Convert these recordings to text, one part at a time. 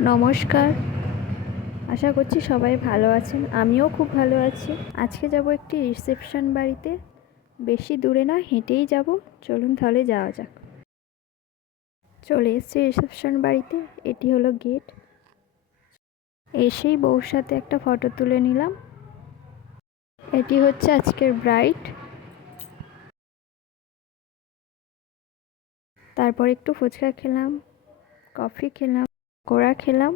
নমস্কার। আশা করছি সবাই ভালো আছেন, আমিও খুব ভালো আছি। আজকে যাব একটি রিসেপশন বাড়িতে, বেশি দূরে না, হেঁটেই যাব। চলুন তাহলে যাওয়া যাক। চলে এসেছি রিসেপশন বাড়িতে, এটি হলো গেট। এসেই বউর সাথে একটা ফটো তুলে নিলাম। এটি হচ্ছে আজকের ব্রাইড। তারপর একটু ফুচকা খেলাম, কফি খেলাম, কোড়া খেলাম।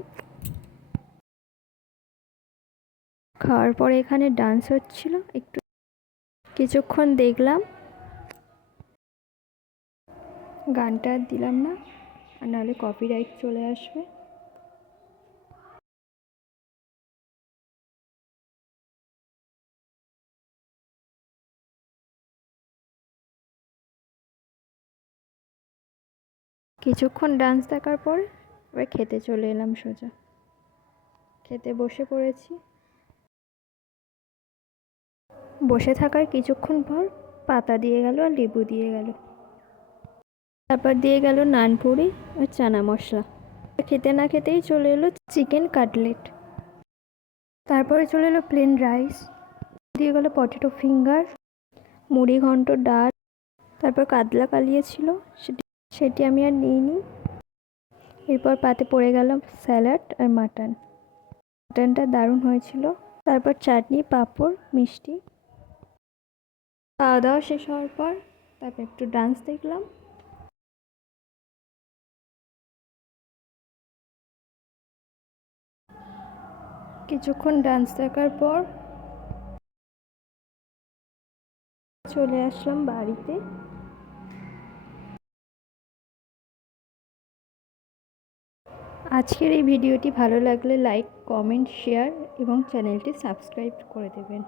খাওয়ার পরে এখানে ডান্স হচ্ছিল, একটু কিছুক্ষণ দেখলাম। গানটা আর দিলাম না, আর নাহলে কপিরাইট চলে আসবে। কিছুক্ষণ ডান্স দেখার পর এবার খেতে চলে এলাম সোজা। খেতে বসে পড়েছি। বসে থাকার কিছুক্ষণ পর পাতা দিয়ে গেল আর লেবু দিয়ে গেল। তারপর দিয়ে গেল নানপুরি আর চানা মশলা। খেতে না খেতেই চলে এলো চিকেন কাটলেট। তারপরে চলে এলো প্লেন রাইস, দিয়ে গেল পটেটো ফিঙ্গার, মুড়ি ঘন্ট, ডাল। তারপর কাতলা কালিয়া ছিল, সেটি আমি আর নিইনি। এরপর পাতে পড়ে গেল স্যালাড আর মাটনটা দারুণ হয়েছিল। তারপর চাটনি, পাঁপড়, মিষ্টি। খাওয়া দাওয়া শেষ হওয়ার পর তারপর একটু ডান্স দেখলাম। কিছুক্ষণ ডান্স দেখার পর চলে আসলাম বাড়িতে। আজকের এই ভিডিওটি ভালো লাগলে লাইক, কমেন্ট, শেয়ার এবং চ্যানেলটি সাবস্ক্রাইব করে দেবেন।